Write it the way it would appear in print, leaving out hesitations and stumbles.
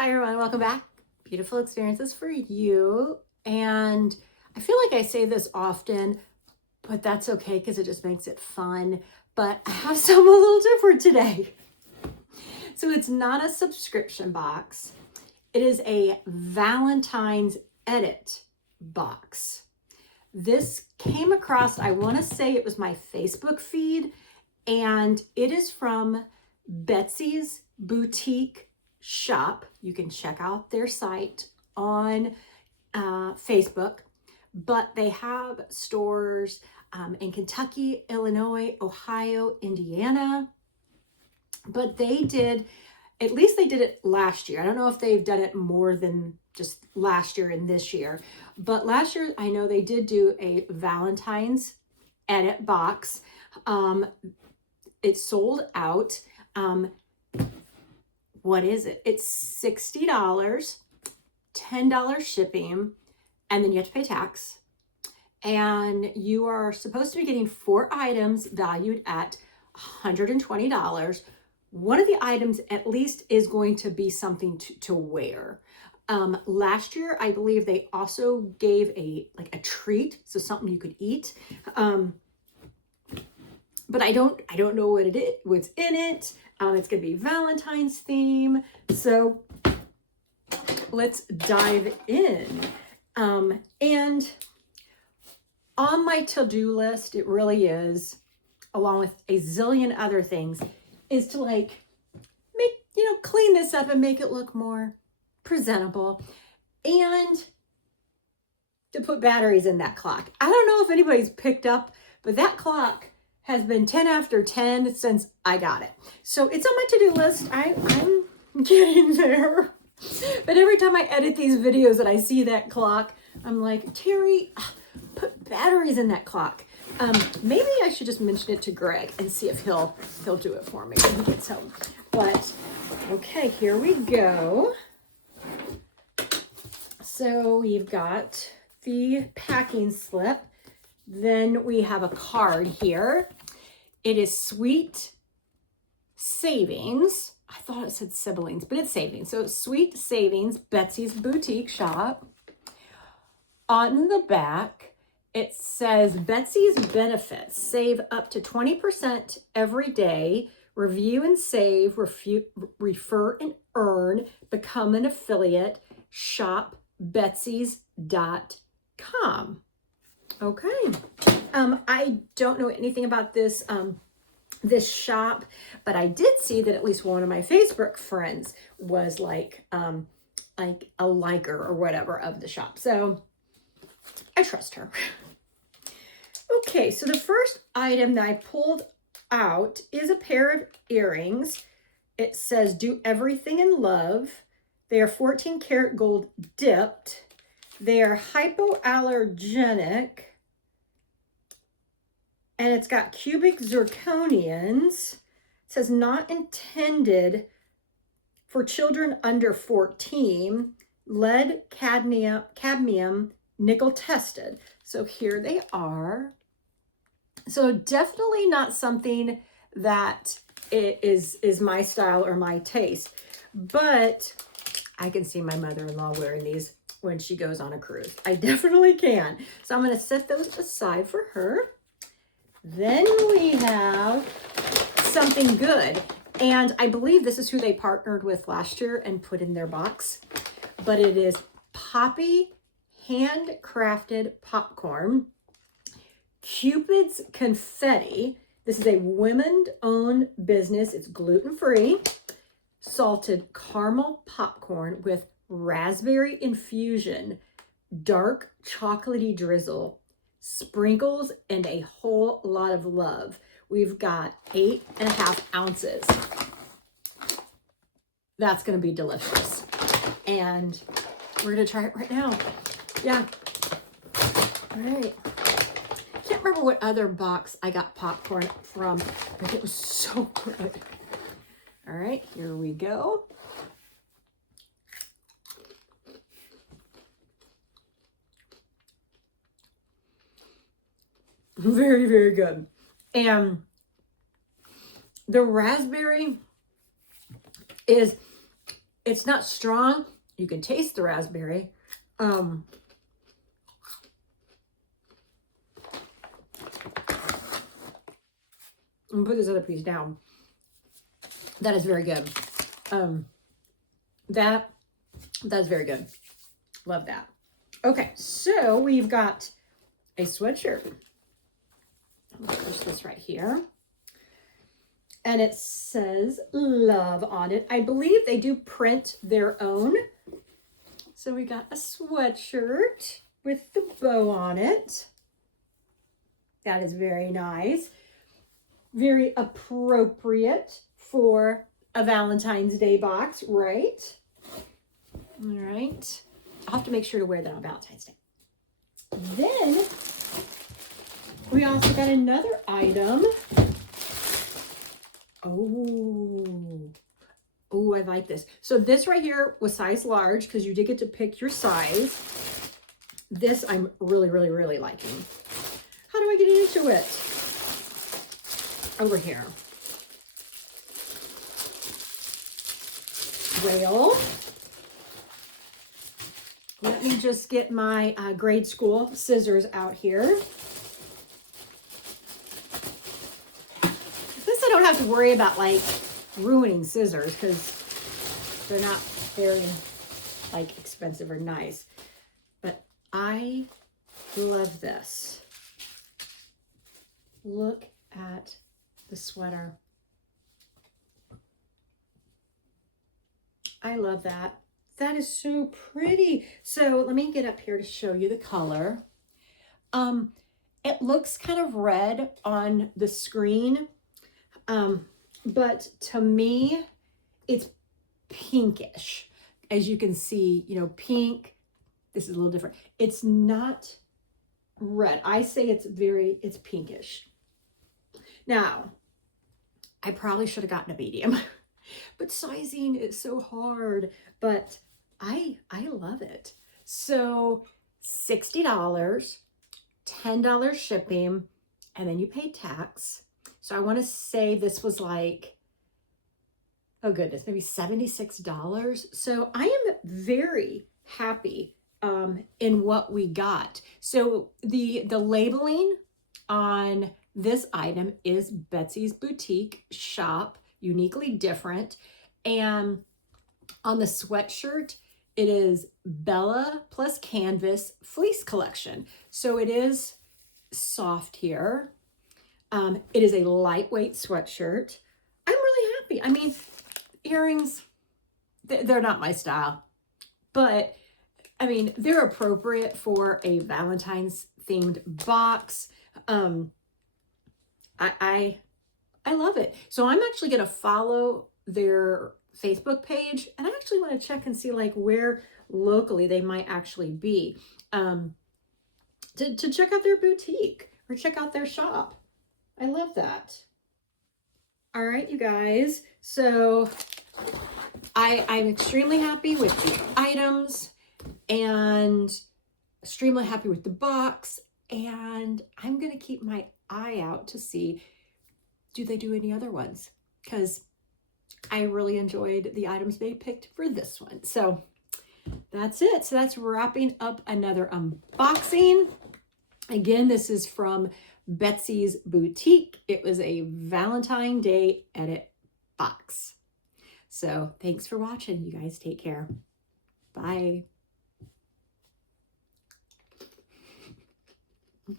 Hi everyone, welcome back. Beautiful experiences for you. And I feel like I say this often, but that's okay because it just makes it fun. But I have something a little different today. So it's not a subscription box. It is a Valentine's edit box. This came across, I want to say it was my Facebook feed, and it is from Betsey's Boutique Shop. You can check out their site on Facebook, but they have stores in Kentucky, Illinois, Ohio, Indiana. But they did, at least they did it last year. I don't know if they've done it more than just last year and this year, but last year I know they did do a Valentine's edit box. It sold out. What is it? It's $60, $10 shipping, and then you have to pay tax. And you are supposed to be getting 4 items valued at $120. One of the items at least is going to be something to wear. Last year, I believe they also gave a treat, so something you could eat. But I don't know what's in it. It's gonna be Valentine's theme. So let's dive in. And on my to-do list, it really is, along with a zillion other things, is to clean this up and make it look more presentable, and to put batteries in that clock. I don't know if anybody's picked up, but that clock has been 10 after 10 since I got it. So it's on my to-do list. I'm getting there. But every time I edit these videos and I see that clock, I'm like, Terry, put batteries in that clock. Maybe I should just mention it to Greg and see if he'll do it for me when he gets home. But okay, here we go. So we've got the packing slip. Then we have a card here. It is Sweet Savings. I thought it said siblings, but it's savings. So Sweet Savings, Betsy's Boutique Shop. On the back, it says Betsy's benefits. Save up to 20% every day. Review and save, refer and earn. Become an affiliate. Shop Betsy's.com. Okay. I don't know anything about this this shop, but I did see that at least one of my Facebook friends was like a liker or whatever of the shop. So I trust her. Okay, so the first item that I pulled out is a pair of earrings. It says do everything in love. They are 14 karat gold dipped. They are hypoallergenic. And it's got cubic zirconians. It says not intended for children under 14. Lead, cadmium, nickel tested. So here they are. So definitely not something that is my style or my taste. But I can see my mother-in-law wearing these when she goes on a cruise. I definitely can. So I'm going to set those aside for her. Then we have something good. And I believe this is who they partnered with last year and put in their box. But it is Poppy handcrafted popcorn. Cupid's Confetti. This is a women-owned business. It's gluten-free. Salted caramel popcorn with raspberry infusion, dark chocolatey drizzle, sprinkles, and a whole lot of love. We've got 8.5 ounces. That's going to be delicious. And we're going to try it right now. Yeah. All right. Can't remember what other box I got popcorn from, but it was so good. All right, here we go. Very, very good. And the raspberry is It's not strong. You can taste the raspberry. I'm gonna put this other piece down. That is very good. That's very good. Love that. Okay, so we've got a sweatshirt. I'm gonna push this right here. And it says love on it. I believe they do print their own. So we got a sweatshirt with the bow on it. That is very nice. Very appropriate for a Valentine's Day box, right? All right. I'll have to make sure to wear that on Valentine's Day. Then we also got another item. Oh, I like this. So this right here was size large because you did get to pick your size. This I'm really, really, really liking. How do I get into it? Over here. Well, let me just get my grade school scissors out here. At least I don't have to worry about like ruining scissors because they're not very like expensive or nice. But I love this. Look at the sweater. I love that. That is so pretty. So let me get up here to show you the color. It looks kind of red on the screen, but to me, it's pinkish. As you can see, you know, pink, this is a little different. It's not red. I say it's pinkish. Now, I probably should have gotten a medium, but sizing is so hard, but I love it. So $60, $10 shipping, and then you pay tax. So I want to say this was like, oh goodness, maybe $76. So I am very happy in what we got. So the labeling on this item is Betsy's Boutique Shop, uniquely different. And on the sweatshirt, it is Bella plus Canvas Fleece Collection. So it is soft here. It is a lightweight sweatshirt. I'm really happy. I mean, earrings, they're not my style, but I mean, they're appropriate for a Valentine's themed box. I love it. So I'm actually going to follow their Facebook page, and I actually want to check and see like where locally they might actually be, to check out their boutique or check out their shop. I love that. All right, you guys. So I'm extremely happy with the items and extremely happy with the box. And I'm going to keep my eye out to see, do they do any other ones? Because I really enjoyed the items they picked for this one. So that's it. So that's wrapping up another unboxing. Again, this is from Betsy's Boutique. It was a Valentine Day edit box. So thanks for watching. You guys take care. Bye.